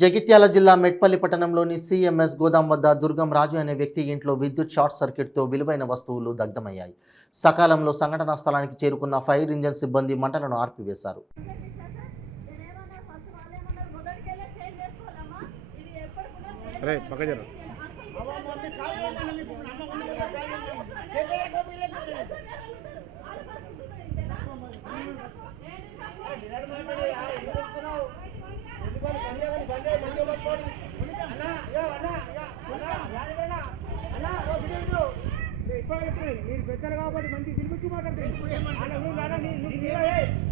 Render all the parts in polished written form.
జగిత్యాల జిల్లా మెట్పల్లి పట్టణంలోని సిఎంఎస్ గోదాం వద్ద దుర్గం రాజు అనే వ్యక్తి ఇంట్లో విద్యుత్ షార్ట్ సర్క్యూట్తో విలువైన వస్తువులు దగ్ధమయ్యాయి. సకాలంలో సంఘటనా స్థలానికి చేరుకున్న ఫైర్ ఇంజన్ సిబ్బంది మంటలను ఆర్పివేశారు. మీరు పెద్దలు కాబట్టి మంచి తిరిగి మాట్లాడుతుంది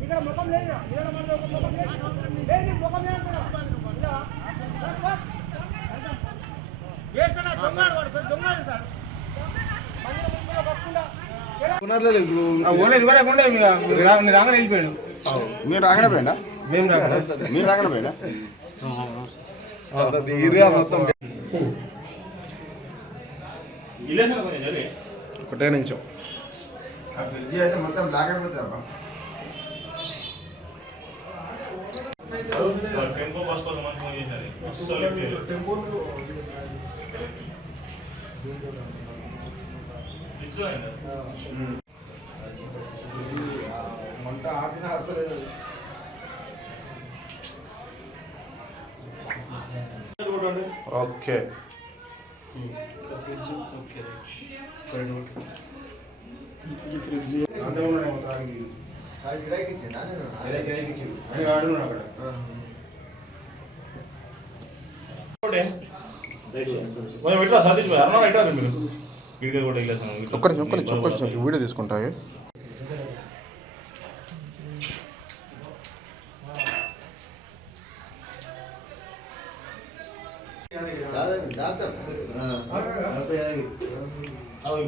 ఇక్కడ ముఖం లేదు రాగానే వెళ్ళిపోయాడు. మీరు రాగానే పోయినా మీరు రాగానే పోయినా ఒకటే నిమిషం ఫ్రిడ్జ్ అయితే మొత్తం బ్లాక్ అయిపోతారు. మంట ఆపిన అర్థలేదు. ఓకే ఫ్రిడ్జ్ ఓకే ఫ్రిడ్జ్ అంతే ఉన్నాడు మొత్తానికి. అని వాడున్నాడు అక్కడ. ఒక్క నిమిషం వీడియో తీసుకుంటాయి.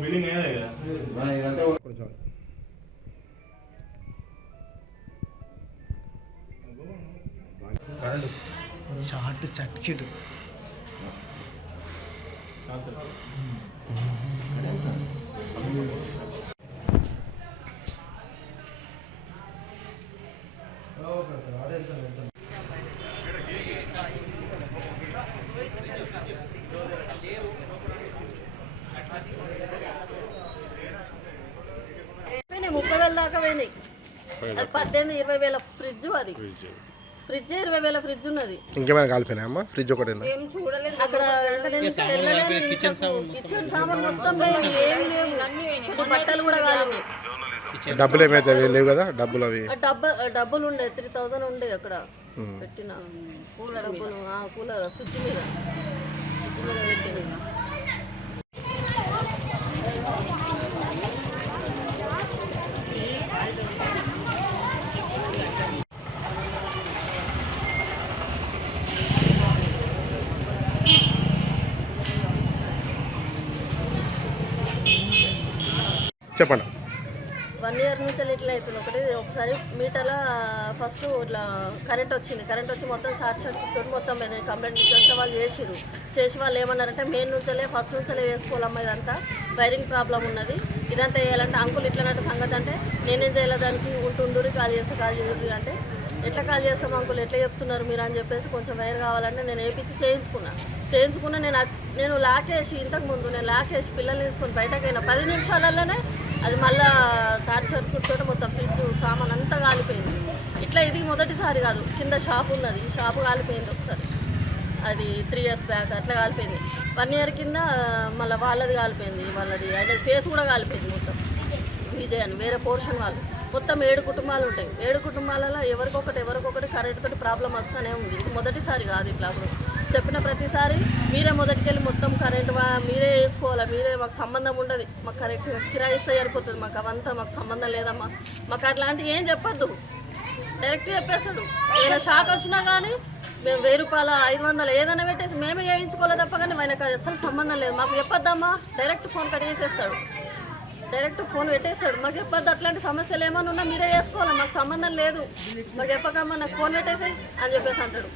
బిల్డింగ్ అయినా కరెంట్ షార్ట్ సర్క్యూట్ పోయినాయి 30,000 దాకా పోయినాయి. అది 18,000-20,000 ఫ్రిడ్జ్. అది ఫ్రిడ్జ్ 20,000 ఫ్రిడ్జ్ ఉన్నది. ఇంకేమైనా కాలిపోయినాయమ్మా? ఫ్రిడ్జ్ ఒకటి ఏం చూడలేదు అక్కడ. కిచెన్ సామాన్ మొత్తం పోయింది. ఏం లేవు. బట్టలు కూడా కాలినాయి. డబ్బులు ఏమైతే లేవు కదా? డబ్బులు అవి డబ్బులు ఉండే 3,000 ఉండే అక్కడ పెట్టిన డబ్బులు. కూలర్ ఫ్రిడ్జ్ మీద పెట్టిన. చెప్పండి. 1 year నుంచి ఇట్లా అవుతుంది. ఒకసారి మీటర్లో ఫస్ట్ ఇట్లా కరెంట్ వచ్చి మొత్తం షార్ట్ సర్క్యూట్ మొత్తం కంప్లైంట్ చేస్తే వాళ్ళు చేసి వాళ్ళు ఏమన్నారంటే మెయిన్ నుంచే ఫస్ట్ నుంచే వేసుకోవాలమ్మా, ఇదంతా వైరింగ్ ప్రాబ్లం ఉన్నది, ఇదంతా వేయాలంటే అంకుల్ ఇట్లనంటే సంగతి. అంటే నేనేం చేయాలి దానికి, ఉంటుండూరి కాల్ చేయాలి అంటే ఎట్లా కాల్ చేస్తాం అంకుల్, ఎట్లా చెప్తున్నారు మీరు అని చెప్పేసి కొంచెం వైర్ కావాలంటే నేను వేయించి చేయించుకున్నా. నేను లాకేసి ఇంతకుముందు లాకేసి పిల్లల్ని తీసుకొని బయటకైనా 10 నిమిషాలలోనే అది మళ్ళీ షార్ట్ సర్క్యూట్ తోటి మొత్తం ఫ్రిడ్జ్ సామాన్ అంతా కాలిపోయింది. ఇట్లా ఇది మొదటిసారి కాదు. కింద షాప్ ఉన్నది, ఈ షాపు కాలిపోయింది ఒకసారి. అది 3 years బ్యాక్ అట్లా కాలిపోయింది. 1 year కింద మళ్ళీ వాళ్ళది కాలిపోయింది. వాళ్ళది ఆయన ఫేస్ కూడా కాలిపోయింది మొత్తం. విజయ్ అని వేరే పోర్షన్ వాళ్ళు. మొత్తం 7 కుటుంబాలు ఉంటాయి. 7 కుటుంబాలలో ఎవరికొకటి కరెంట్ తోటి ప్రాబ్లం వస్తూనే ఉంది. ఇది మొదటిసారి కాదు. ఇట్లా అప్పుడు చెప్పిన ప్రతిసారి మీరే మొదటికెళ్ళి మొత్తం కరెంట్ మీరే వేసుకోవాలా, మీరే, మాకు సంబంధం ఉండదు, మాకు కరెక్ట్ కిరాయిస్తే సరిపోతుంది, మాకు అవంతా మాకు సంబంధం లేదమ్మా, మాకు అట్లాంటివి ఏం చెప్పొద్దు, డైరెక్ట్ చెప్పేస్తాడు. ఏదైనా షాక్ వచ్చినా కానీ మేము 1000 రూపాయలు 500 ఏదైనా పెట్టేసి మేమే వేయించుకోవాలి తప్ప కానీ ఆయనకు అసలు సంబంధం లేదు, మాకు చెప్పొద్దమ్మా, డైరెక్ట్ ఫోన్ కట్ చేసేస్తాడు, డైరెక్ట్ ఫోన్ పెట్టేస్తాడు. మాకు చెప్పొద్దు, అట్లాంటి సమస్యలు ఏమైనా ఉన్నా మీరే చేసుకోవాలి, మాకు సంబంధం లేదు, మాకు చెప్పకమ్మా నాకు ఫోన్ పెట్టేసేసి అని చెప్పేసి అంటాడు.